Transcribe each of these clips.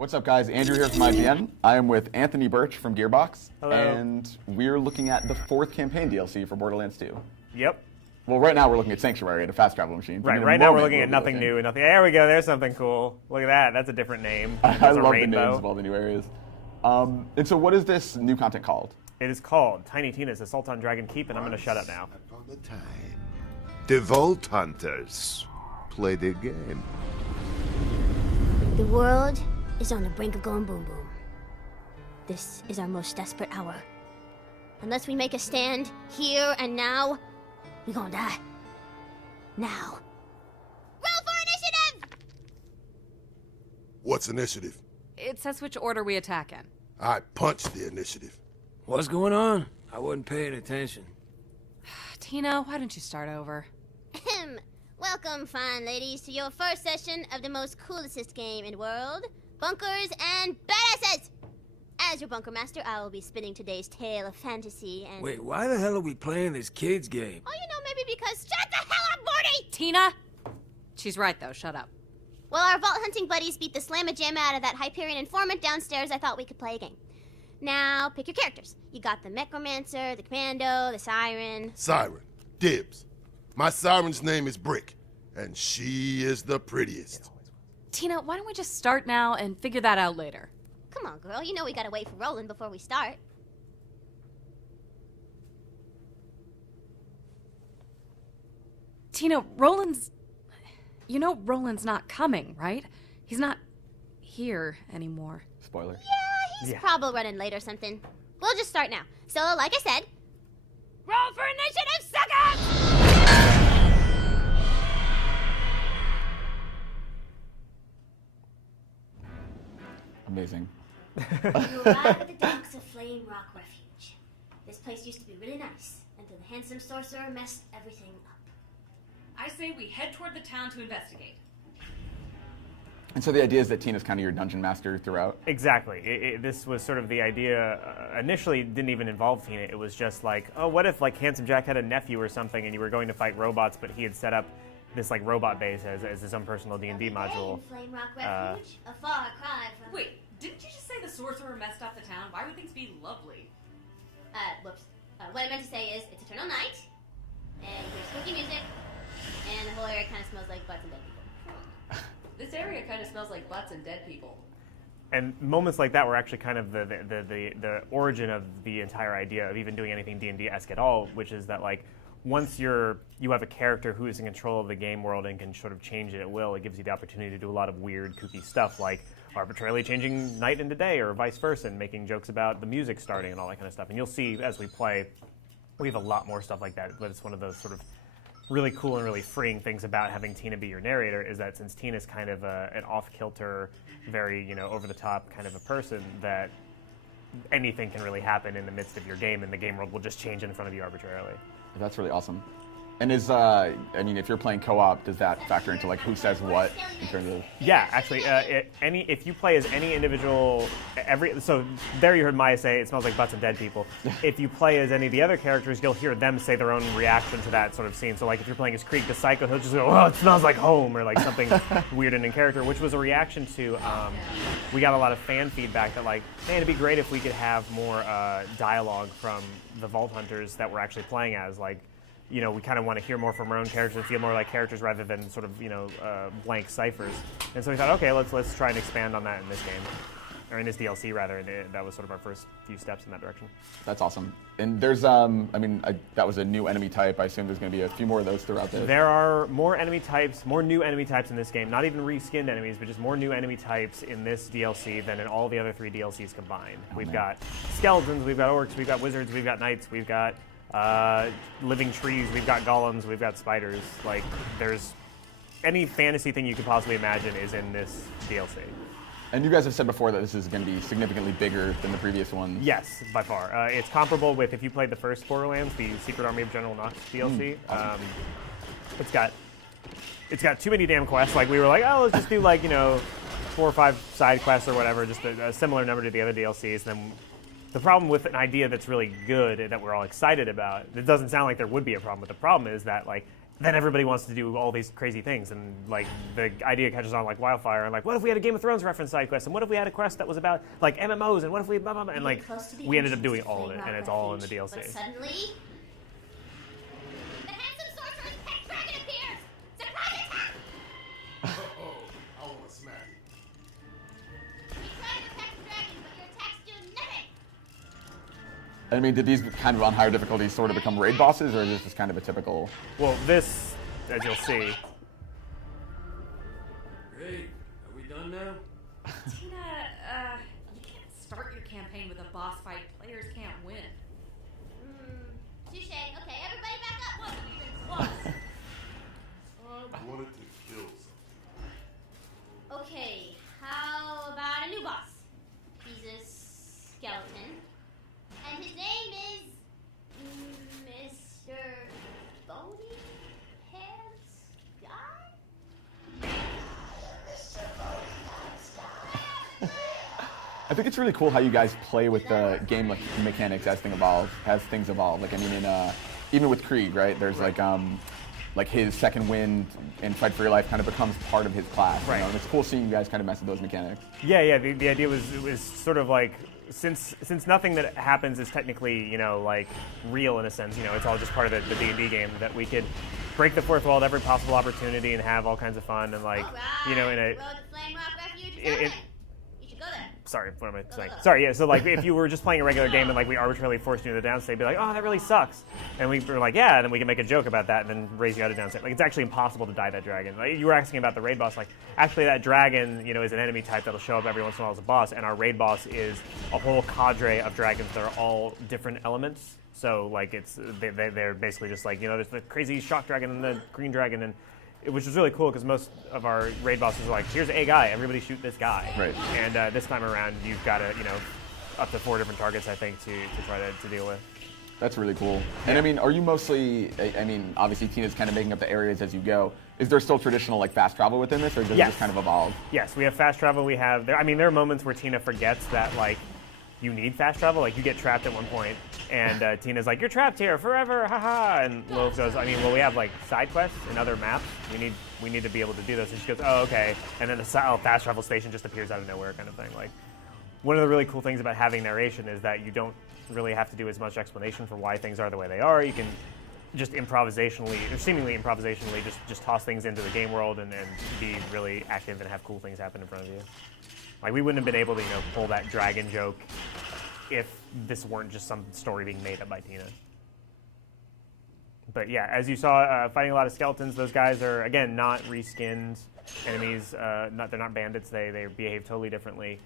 What's up, guys? Andrew here from IGN. I am with Anthony Burch from Gearbox. Hello. And we're looking at the 4th campaign DLC for Borderlands 2. Yep. Well, right now we're looking at Sanctuary, the fast travel machine. Right now we're looking at nothing new and nothing. There we go. There's something cool. Look at that. That's a different name. I love the names of all the new areas. And so what is this new content called? It is called Tiny Tina's Assault on Dragon Keep, and I'm going to shut up now. Upon a time, the Vault Hunters play the game. The world is on the brink of going boom boom. This is our most desperate hour. Unless we make a stand here and now, we gonna die. Now. Roll for initiative! What's initiative? It says which order we attack in. I punched the initiative. What's going on? I wasn't paying attention. Tina, why don't you start over? Ahem. Welcome, fine ladies, to your first session of the most coolest game in the world, Bunkers and Badasses! As your bunker master, I will be spinning today's tale of fantasy and... Wait, why the hell are we playing this kid's game? Oh, you know, maybe because... Shut the hell up, Morty! Tina? She's right, though. Shut up. While our vault hunting buddies beat the slamma-jamma out of that Hyperion informant downstairs, I thought we could play a game. Now, pick your characters. You got the Necromancer, the Commando, the Siren... Siren. Dibs. My siren's name is Brick, and she is the prettiest. Tina, why don't we just start now and figure that out later? Come on, girl. You know we gotta wait for Roland before we start. Tina, Roland's... You know Roland's not coming, right? He's not here anymore. Spoiler. Yeah, he's probably running late or something. We'll just start now. So, like I said, roll for initiative, suckers! Amazing. You arrive at the docks of Flame Rock Refuge. This place used to be really nice, until the handsome sorcerer messed everything up. I say we head toward the town to investigate. And so the idea is that Tina's kind of your dungeon master throughout? Exactly. This was sort of the idea. Initially, didn't even involve Tina. It was just like, oh, what if like Handsome Jack had a nephew or something, and you were going to fight robots, but he had set up this like robot base as his own personal D&D module. Flame Rock Refuge, a far cry from... Wait, didn't you just say the sorcerer messed up the town? Why would things be lovely? Whoops. What I meant to say is, it's eternal night, and you hear spooky music, and the whole area kind of smells like butts and dead people. This area kind of smells like butts and dead people. And moments like that were actually kind of the origin of the entire idea of even doing anything D&D-esque at all, which is that like once you have a character who is in control of the game world and can sort of change it at will, it gives you the opportunity to do a lot of weird, kooky stuff like arbitrarily changing night into day or vice versa and making jokes about the music starting and all that kind of stuff. And you'll see as we play, we have a lot more stuff like that, but it's one of those sort of really cool and really freeing things about having Tina be your narrator is that since Tina's kind of an off-kilter, very, over-the-top kind of a person, that anything can really happen in the midst of your game and the game world will just change in front of you arbitrarily. That's really awesome. And is, if you're playing co-op, does that factor into like who says what in terms of? Yeah, actually, if you play as any individual, so there you heard Maya say it smells like butts and dead people. If you play as any of the other characters, you'll hear them say their own reaction to that sort of scene. So like if you're playing as Creek the Psycho, he'll just go, "Oh, it smells like home," or like something weird and in character, which was a reaction to. We got a lot of fan feedback that like, man, it'd be great if we could have more dialogue from the Vault Hunters that we're actually playing as, like. We kind of want to hear more from our own characters and feel more like characters rather than sort of, blank ciphers. And so we thought, okay, let's try and expand on that in this game, or in this DLC rather. And that was sort of our first few steps in that direction. That's awesome. And there's, that was a new enemy type. I assume there's going to be a few more of those throughout this. There are more enemy types, more new enemy types in this game. Not even reskinned enemies, but just more new enemy types in this DLC than in all the other 3 DLCs combined. We've got skeletons, we've got orcs, we've got wizards, we've got knights, we've got living trees, we've got golems, we've got spiders. Like, there's any fantasy thing you could possibly imagine is in this DLC. And you guys have said before that this is going to be significantly bigger than the previous ones. Yes, by far. It's comparable with if you played the first Borderlands, the Secret Army of General Knox DLC. Awesome. It's got too many damn quests. Like we were like, oh, let's just do like 4 or 5 side quests or whatever, just a similar number to the other DLCs. Then the problem with an idea that's really good that we're all excited about, it doesn't sound like there would be a problem, but the problem is that like then everybody wants to do all these crazy things, and like the idea catches on like wildfire. And like, what if we had a Game of Thrones reference side quest? And what if we had a quest that was about like MMOs? And what if we blah blah blah? And like, we ended up doing all of it, and it's all in the DLC. But suddenly, the handsome sorcerer's pet dragon appears. Surprise attack! Uh-oh, I want to smack it. You try to protect the dragon, but your attacks do nothing. I mean, did these kind of on higher difficulties sort of become raid bosses, or is this just kind of a typical? Well, this, as you'll see, Great. Are we done now? Tina, you can't start your campaign with a boss fight. Players can't win. Touche. Okay, everybody back up. What? We even close. I wanted to kill something. Okay, how about a new boss? He's a skeleton, and his name is Mr. Bony Pants Guy. I think it's really cool how you guys play with the game mechanics as things evolve. Like I mean, even with Krieg, right? There's like his second wind and fight for your life kind of becomes part of his class. Right. You know? And it's cool seeing you guys kind of mess with those mechanics. yeah. The idea was it was sort of like since nothing that happens is technically like real in a sense. It's all just part of the D&D game, that we could break the fourth wall at every possible opportunity and have all kinds of fun and like All right, in a. the road to Flame Rock Refuge is open. You should go there. Sorry, what am I saying? Sorry, yeah, so like if you were just playing a regular game and like we arbitrarily forced you to the downstate, be like, oh, that really sucks. And we were like, yeah, and then we can make a joke about that and then raise you out of downstate. Like, it's actually impossible to die that dragon. Like, you were asking about the raid boss, like, actually that dragon, is an enemy type that'll show up every once in a while as a boss, and our raid boss is a whole cadre of dragons that are all different elements. So like they're basically just like, there's the crazy shock dragon and the green dragon, and which is really cool because most of our raid bosses are like, here's a guy, everybody shoot this guy. Right. And this time around, you've got to, up to 4 different targets, I think, to try to deal with. That's really cool. And I mean, are you mostly? I mean, obviously Tina's kind of making up the areas as you go. Is there still traditional like fast travel within this, or does it just kind of evolve? Yes, we have fast travel. We have there. I mean, there are moments where Tina forgets that like you need fast travel. Like you get trapped at one point, and Tina's like, "You're trapped here forever, haha." And Lilith goes, "I mean, well, we have like side quests and other maps. We need to be able to do those." And she goes, "Oh, okay." And then the fast travel station just appears out of nowhere, kind of thing. Like one of the really cool things about having narration is that you don't really have to do as much explanation for why things are the way they are. You can just improvisationally, or seemingly improvisationally, just toss things into the game world and be really active and have cool things happen in front of you. Like we wouldn't have been able to, pull that dragon joke if this weren't just some story being made up by Tina. But yeah, as you saw, fighting a lot of skeletons. Those guys are again not reskinned enemies. They're not bandits. They behave totally differently.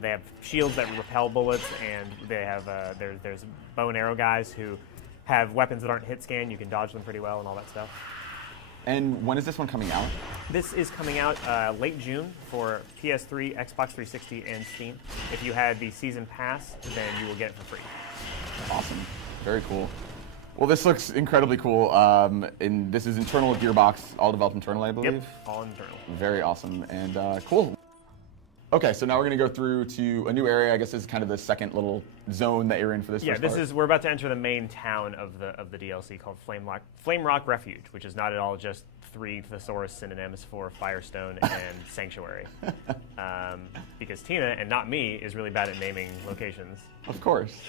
They have shields that repel bullets, and they have there's bow and arrow guys who have weapons that aren't hit scan. You can dodge them pretty well and all that stuff. And when is this one coming out? This is coming out late June for PS3, Xbox 360, and Steam. If you had the season pass, then you will get it for free. Awesome. Very cool. Well, this looks incredibly cool. And this is internal Gearbox, all developed internal, I believe. Yep, all internal. Very awesome and cool. Okay, so now we're going to go through to a new area. I guess this is kind of the second little zone that you're in for this. Yeah, first part. we're about to enter the main town of the DLC called Flame Rock Refuge, which is not at all just 3 thesaurus synonyms for Firestone and Sanctuary. Because Tina, and not me, is really bad at naming locations. Of course.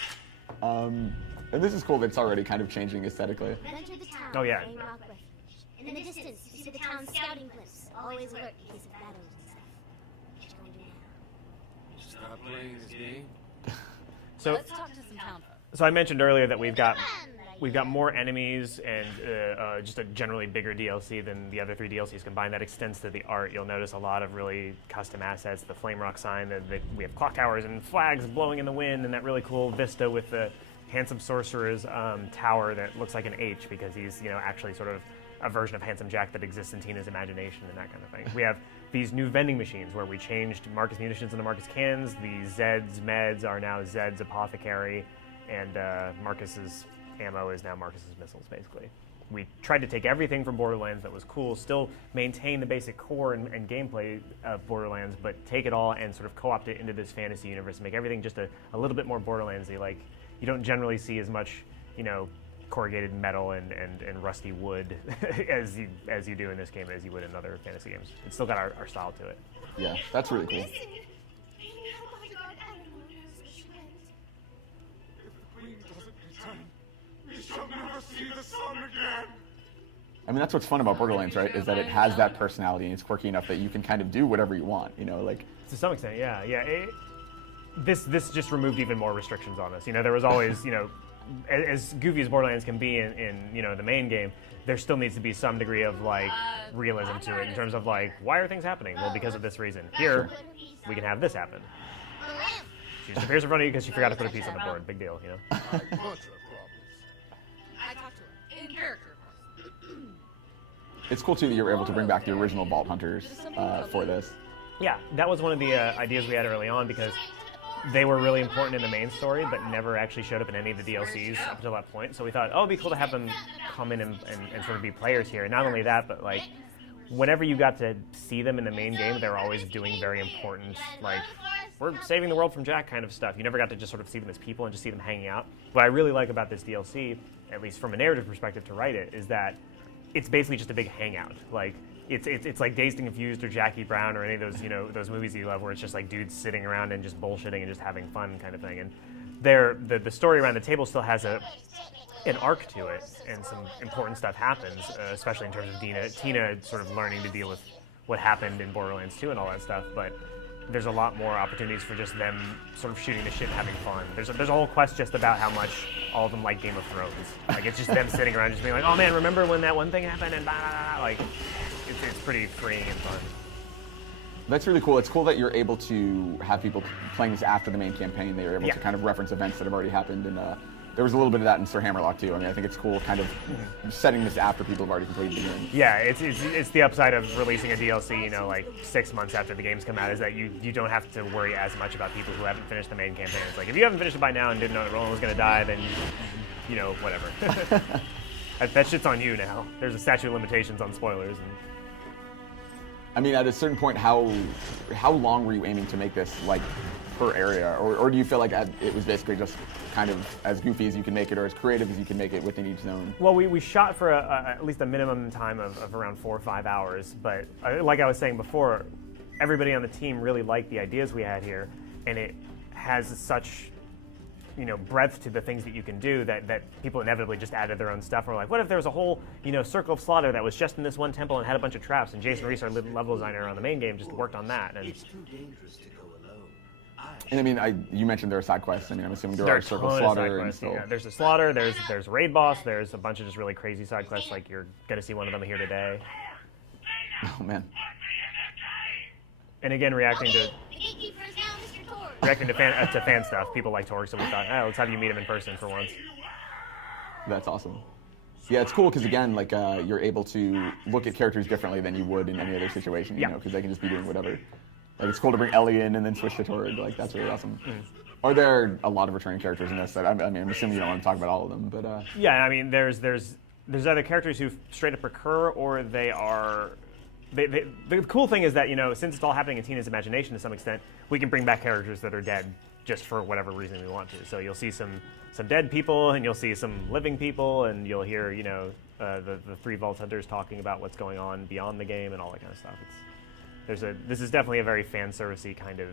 And this is cool that it's already kind of changing aesthetically. Then enter the town. Oh, yeah. Flame Rock Refuge. And in the distance, you see the town's scouting blimps, always alert in case of battles and stuff. What you gonna do now? Stop playing this game. So, Let's talk to some town folk. so I mentioned earlier that we've got more enemies and just a generally bigger DLC than the other 3 DLCs combined. That extends to the art. You'll notice a lot of really custom assets. The Flame Rock sign. We have clock towers and flags blowing in the wind, and that really cool vista with the handsome sorcerer's tower that looks like an H because he's actually sort of a version of Handsome Jack that exists in Tina's imagination and that kind of thing. We have these new vending machines where we changed Marcus munitions into Marcus cans. The Zed's meds are now Zed's apothecary, and Marcus's ammo is now Marcus's missiles, basically. We tried to take everything from Borderlands that was cool, still maintain the basic core and gameplay of Borderlands, but take it all and sort of co-opt it into this fantasy universe, make everything just a little bit more Borderlands-y. Like, you don't generally see as much, corrugated metal and rusty wood as you do in this game as you would in other fantasy games. It's still got our style to it. Yeah, that's really cool. I mean, that's what's fun about Borderlands, right? Is that it has that personality and it's quirky enough that you can kind of do whatever you want. You know, like to some extent, yeah. This just removed even more restrictions on us. You know, there was always, you know, as goofy as Borderlands can be in you know the main game, there still needs to be some degree of like realism to it in terms of like why are things happening? Well, because of this reason. Here, we can have this happen. She just appears in front of you because she forgot to put a piece on the board. Big deal, you know. I talked to her in character. it's cool too that you were able to bring back the original Vault Hunters for this. Yeah, that was one of the ideas we had early on because they were really important in the main story, but never actually showed up in any of the DLCs up until that point. So we thought, oh, it'd be cool to have them come in and sort of be players here. And not only that, but like, whenever you got to see them in the main game, they were always doing very important, like, we're saving the world from Jack kind of stuff. You never got to just sort of see them as people and just see them hanging out. What I really like about this DLC, at least from a narrative perspective to write it, is that it's basically just a big hangout. Like, it's like Dazed and Confused or Jackie Brown or any of those, you know, those movies you love where it's just like dudes sitting around and just bullshitting and just having fun kind of thing. And the story around the table still has an arc to it, and some important stuff happens, especially in terms of Tina sort of learning to deal with what happened in Borderlands 2 and all that stuff. But there's a lot more opportunities for just them sort of shooting the shit and having fun. There's a whole quest just about how much all of them like Game of Thrones. Like, it's just them sitting around just being like, oh man, remember when that one thing happened and blah, blah, blah. Like, it's pretty freeing and fun. That's really cool. It's cool that you're able to have people playing this after the main campaign. They were able to kind of reference events that have already happened, and there was a little bit of that in Sir Hammerlock too. I mean, I think it's cool kind of setting this after people have already completed the game. Yeah, it's the upside of releasing a DLC, you know, like 6 months after the games come out, is that you don't have to worry as much about people who haven't finished the main campaign. It's like, if you haven't finished it by now and didn't know that Roland was going to die, then, you know, whatever. that shit's on you now. There's a statute of limitations on spoilers. And I mean, at a certain point, how long were you aiming to make this, like, per area? Or do you feel like it was basically just kind of as goofy as you can make it or as creative as you can make it within each zone? Well, we shot for at least a minimum time of around 4 or 5 hours. But like I was saying before, everybody on the team really liked the ideas we had here. And it has such, you know, breadth to the things that you can do that people inevitably just added their own stuff. We're like, what if there was a whole, you know, circle of slaughter that was just in this one temple and had a bunch of traps, and Jason Reese, our level designer on the main game, just worked on that. And It's too dangerous to go alone. And I mean, you mentioned there are side quests. I mean, I'm assuming there There are are circle tons of slaughter side and quests. still. Yeah, there's a slaughter. There's a raid boss. There's a bunch of just really crazy side quests. Like, you're gonna see one of them here today. Oh man. And again, reacting to fan stuff. People like Torg, so we thought, let's have you meet him in person for once. That's awesome. Yeah, it's cool because again, like you're able to look at characters differently than you would in any other situation. You know, because they can just be doing whatever. Like, it's cool to bring Ellie in and then switch to Torg. Like, that's really awesome. Are there a lot of returning characters in this? I mean, I'm assuming you don't want to talk about all of them, but yeah, I mean, there's either characters who straight up recur, or they are. The cool thing is that, you know, since it's all happening in Tina's imagination to some extent, we can bring back characters that are dead just for whatever reason we want to. So you'll see some dead people, and you'll see some living people, and you'll hear, you know, the 3 Vault Hunters talking about what's going on beyond the game and all that kind of stuff. This is definitely a very fan servicey kind of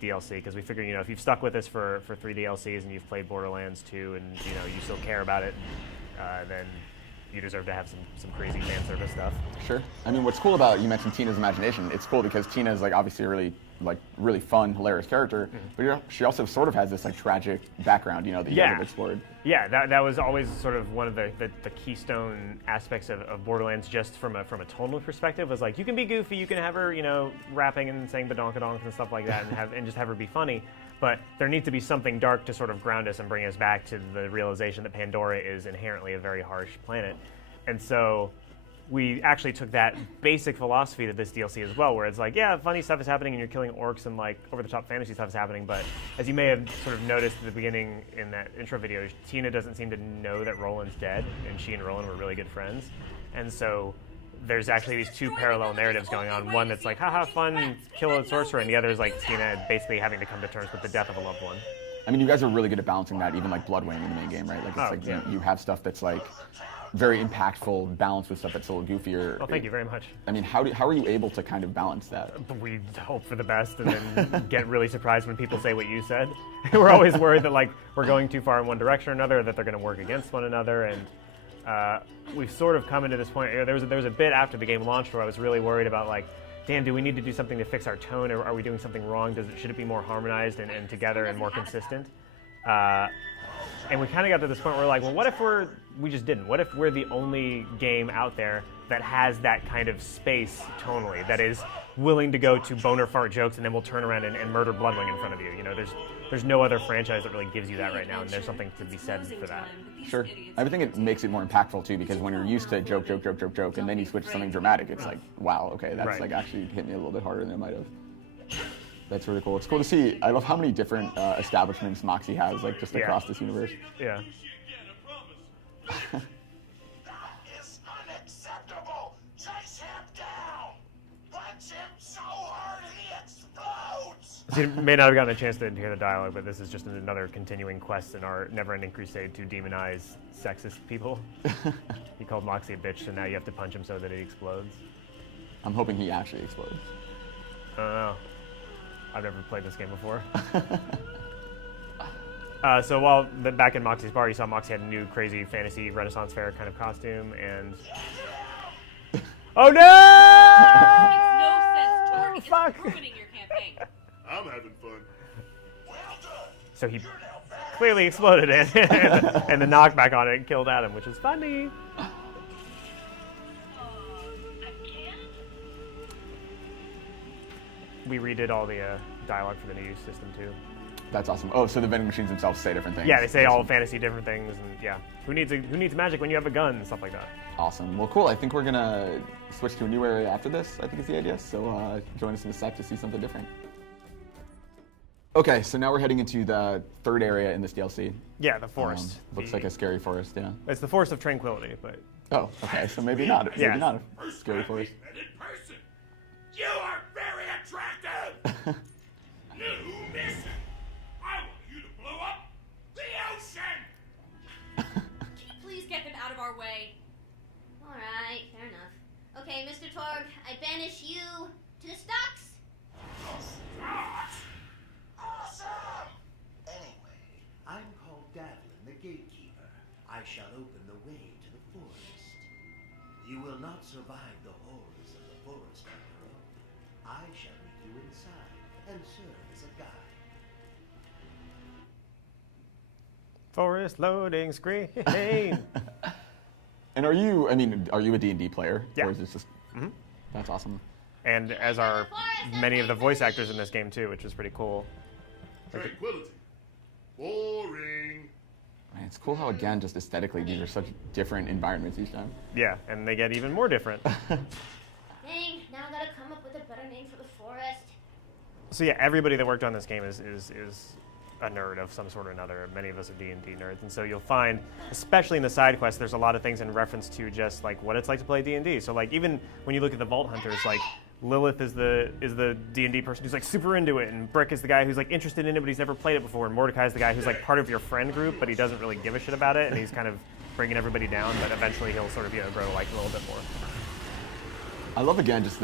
DLC, because we figure, you know, if you've stuck with us for 3 DLCs and you've played Borderlands 2 and, you know, you still care about it, then you deserve to have some crazy fan service stuff. Sure. I mean, what's cool about, you mentioned Tina's imagination. It's cool because Tina is like obviously a really fun, hilarious character, but she also sort of has this like tragic background, you know, that you guys have explored. Yeah, that was always sort of one of the keystone aspects of Borderlands, just from a tonal perspective, was like, you can be goofy, you can have her, you know, rapping and saying badonkadonks and stuff like that, and just have her be funny. But there needs to be something dark to sort of ground us and bring us back to the realization that Pandora is inherently a very harsh planet. And so we actually took that basic philosophy to this DLC as well, where it's like, yeah, funny stuff is happening and you're killing orcs and like over-the-top fantasy stuff is happening, but as you may have sort of noticed at the beginning in that intro video, Tina doesn't seem to know that Roland's dead, and she and Roland were really good friends. And so there's actually these 2 parallel narratives going on. One that's like, haha, fun, kill a sorcerer, and the other is like Tina basically having to come to terms with the death of a loved one. I mean, you guys are really good at balancing that, even like Bloodwing in the main game, right? Like, it's like yeah. you have stuff that's like very impactful, balanced with stuff that's a little goofier. Well, thank you very much. I mean, how are you able to kind of balance that? We hope for the best and then get really surprised when people say what you said. We're always worried that like we're going too far in one direction or another, that they're going to work against one another, and we've sort of come into this point. There was a bit after the game launched where I was really worried about like, damn, do we need to do something to fix our tone, or are we doing something wrong? Should it be more harmonized and together and more consistent? And we kind of got to this point where we're like, well, what if we just didn't? What if we're the only game out there that has that kind of space tonally, that is willing to go to boner fart jokes and then we'll turn around and murder Bloodwing in front of you? You know, there's no other franchise that really gives you that right now, and there's something to be said for that. Sure. I think it makes it more impactful too, because when you're used to joke, and then you switch to something dramatic, it's like, wow, okay, that's Right. like actually hit me a little bit harder than it might have. That's really cool. It's cool to see. I love how many different establishments Moxie has, like just across this universe. Yeah. That is unacceptable! Chase him down! Punch him so hard he explodes! So you may not have gotten a chance to hear the dialogue, but this is just another continuing quest in our never-ending crusade to demonize sexist people. He called Moxie a bitch, so now you have to punch him so that he explodes. I'm hoping he actually explodes. I don't know. I've never played this game before. So while back in Moxie's bar, you saw Moxie had a new crazy fantasy Renaissance fair kind of costume, and oh no! Makes no sense. Fuck. It's ruining your campaign. I'm having fun. So he clearly exploded and the knockback on it killed Adam, which is funny. We redid all the dialogue for the new system too. That's awesome. Oh, so the vending machines themselves say different things. Yeah, they say all fantasy different things, and yeah, who needs magic when you have a gun and stuff like that. Awesome. Well, cool. I think we're gonna switch to a new area after this. I think is the idea. So join us in a sec to see something different. Okay, so now we're heading into the third area in this DLC. Yeah, the forest. Looks like a scary forest. Yeah. It's the Forest of Tranquility, but Oh, okay. So maybe not. Maybe Yeah. not a scary forest. And in person, you are very attractive! You miss it! I want you to blow up the ocean! Can you please get them out of our way? Alright, fair enough. Okay, Mr. Torg, I banish you to the stocks. Awesome! Anyway, I'm called Davlin, the gatekeeper. I shall open the way to the forest. You will not survive the horrors of the forest on your own. I shall meet you inside and serve as a guide. forest loading screen. And are you a D&D player? Yeah. Or is this just... That's awesome. And as are many of the voice actors in this game too, which is pretty cool. Tranquility. Boring. Man, it's cool how, again, just aesthetically, these are such different environments each time. Yeah, and they get even more different. Dang, now I gotta come up with a better name for the forest. So yeah, everybody that worked on this game is a nerd of some sort or another. Many of us are D&D nerds, and so you'll find, especially in the side quests, there's a lot of things in reference to just like what it's like to play D&D. So like even when you look at the Vault Hunters, like Lilith is the D&D person who's like super into it, and Brick is the guy who's like interested in it but he's never played it before, and Mordecai is the guy who's like part of your friend group but he doesn't really give a shit about it, and he's kind of bringing everybody down, but eventually he'll sort of grow to like it a little bit more. I love, again, just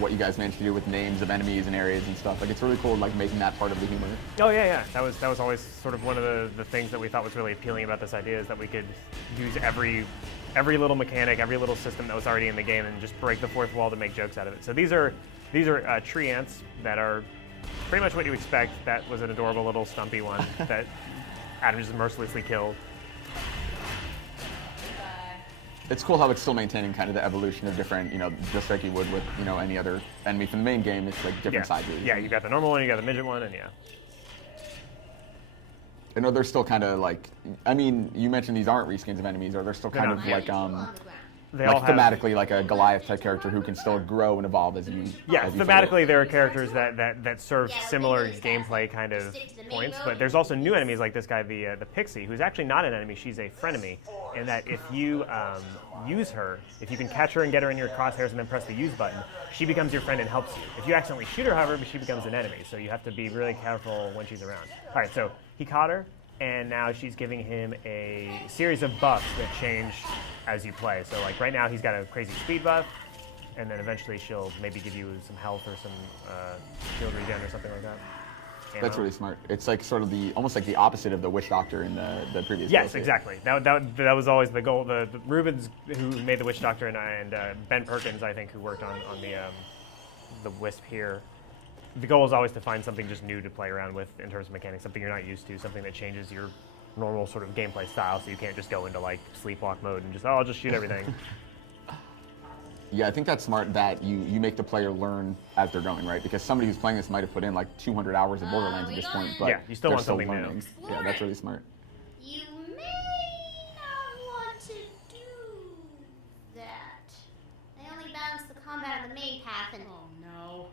what you guys managed to do with names of enemies and areas and stuff. Like, it's really cool, like, making that part of the humor. Oh yeah. That was always sort of one of the things that we thought was really appealing about this idea, is that we could use every little mechanic, every little system that was already in the game, and just break the fourth wall to make jokes out of it. So these are tree ants that are pretty much what you expect. That was an adorable little stumpy one that Adam just mercilessly killed. It's cool how it's still maintaining kind of the evolution of different, just like you would with, any other enemy from the main game. It's like different sizes. Yeah, you got the normal one, you got the midget one, and yeah. And are there still kind of like, you mentioned these aren't reskins of enemies. Are there still kind of like, They all have, thematically, like a Goliath type character who can still grow and evolve as you. yeah, as you thematically there are characters that serve similar gameplay kind of points, but there's also new enemies like this guy, the Pixie, who's actually not an enemy. She's a frenemy, in that if you use her, if you can catch her and get her in your crosshairs and then press the use button, she becomes your friend and helps you. If you accidentally shoot her, however, she becomes an enemy. So you have to be really careful when she's around. All right, so he caught her, and now she's giving him a series of buffs that change as you play. So like right now he's got a crazy speed buff, and then eventually she'll maybe give you some health or some shield regen or something like that. That's really smart. It's like sort of almost like the opposite of the Witch Doctor in the previous. Yes, DLC. exactly. That was always the goal. The Rubens who made the Witch Doctor and Ben Perkins, I think, who worked on the Wisp here. The goal is always to find something just new to play around with in terms of mechanics, something you're not used to, something that changes your normal sort of gameplay style, so you can't just go into like sleepwalk mode and just, I'll just shoot everything. Yeah, I think that's smart that you make the player learn as they're going, right? Because somebody who's playing this might have put in like 200 hours of Borderlands at this point, but yeah, you still they're want something learning. new. Yeah, that's really smart. You may not want to do that. They only balance the combat on the main path and... Oh no.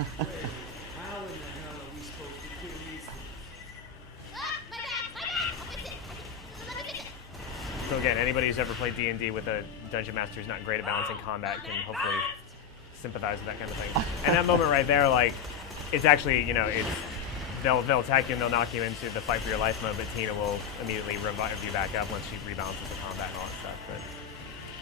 How in the hell are we supposed to kill these things? Ah, my back! I'll fix it! Let me fix it! So again, anybody who's ever played D&D with a dungeon master who's not great at balancing combat can hopefully sympathize with that kind of thing. And that moment right there, like, it's actually, you know, they'll attack you and they'll knock you into the fight for your life mode, but Tina will immediately revive you back up once she rebalances the combat and all that stuff. But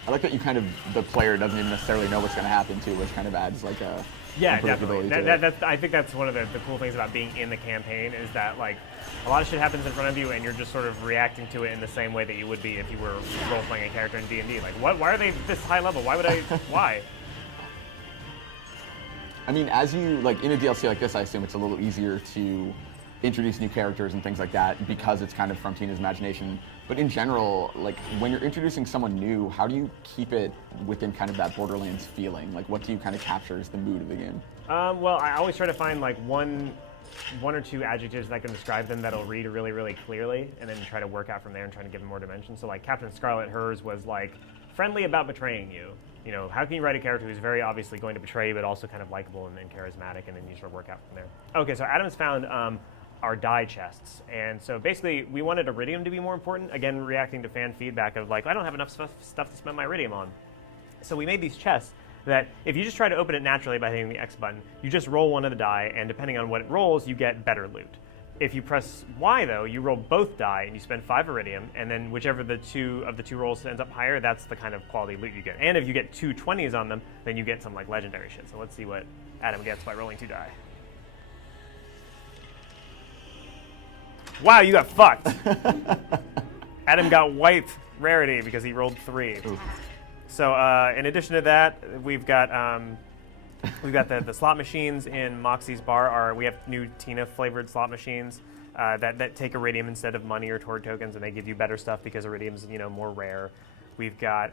I like that the player doesn't even necessarily know what's going to happen too, which kind of adds like a yeah, unpredictability definitely. to it. I think that's one of the cool things about being in the campaign is that like a lot of shit happens in front of you and you're just sort of reacting to it in the same way that you would be if you were role playing a character in D&D. Like, why are they this high level? Why would I? Why? I mean, as you like in a DLC like this, I assume it's a little easier to introduce new characters and things like that because it's kind of from Tina's imagination. But in general, like when you're introducing someone new, how do you keep it within kind of that Borderlands feeling? Like, what do you kind of capture as the mood of the game? Well, I always try to find like one or two adjectives that can describe them that'll read really, really clearly, and then try to work out from there and try to give them more dimension. So like Captain Scarlet, hers was like friendly about betraying you. You know, how can you write a character who's very obviously going to betray you, but also kind of likable and charismatic, and then you sort of work out from there. Okay, so Adam's found our die chests, and so basically we wanted Iridium to be more important. Again, reacting to fan feedback of like, I don't have enough stuff to spend my Iridium on. So we made these chests that if you just try to open it naturally by hitting the X button, you just roll one of the die, and depending on what it rolls, you get better loot. If you press Y, though, you roll both die, and you spend 5 Iridium, and then whichever of the two rolls ends up higher, that's the kind of quality loot you get. And if you get 2 20s on them, then you get some like legendary shit. So let's see what Adam gets by rolling 2 die. Wow, you got fucked. Adam got white rarity because he rolled 3. Ooh. So in addition to that, we've got the slot machines in Moxie's bar. We have new Tina flavored slot machines that take Iridium instead of money or Tord tokens, and they give you better stuff because Iridium's more rare. We've got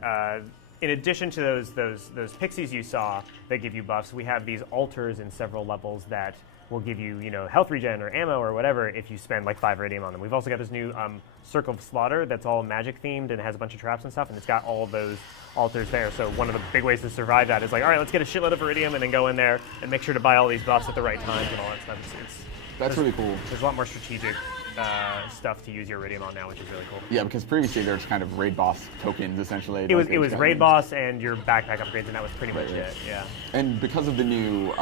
in addition to those pixies you saw that give you buffs, we have these altars in several levels that will give you health regen or ammo or whatever if you spend like 5 Iridium on them. We've also got this new Circle of Slaughter that's all magic themed and has a bunch of traps and stuff, and it's got all of those altars there. So one of the big ways to survive that is like, all right, let's get a shitload of Iridium and then go in there and make sure to buy all these buffs at the right times and all that stuff. That's really cool. There's a lot more strategic stuff to use your Iridium on now, which is really cool. Yeah, because previously there's kind of raid boss tokens essentially. It was raid boss and your backpack upgrades, and that was pretty much Right. it. Yeah. And because of the new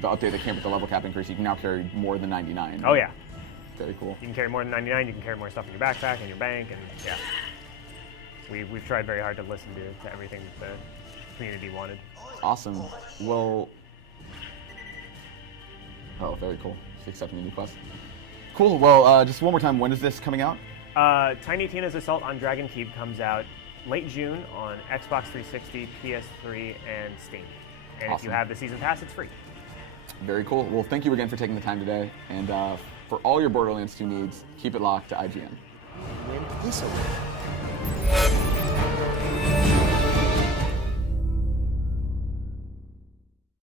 the update that came with the level cap increase, you can now carry more than 99. Oh yeah. Very cool. You can carry more than 99. You can carry more stuff in your backpack and your bank, and yeah. We've tried very hard to listen to everything that the community wanted. Awesome. Well. Oh, very cool. Just accepting a new quest. Cool. Well, just one more time. When is this coming out? Tiny Tina's Assault on Dragon Keep comes out late June on Xbox 360, PS3, and Steam. And if you Awesome. have the season pass, it's free. Very cool. Well, thank you again for taking the time today. And for all your Borderlands 2 needs, keep it locked to IGN. Went this away.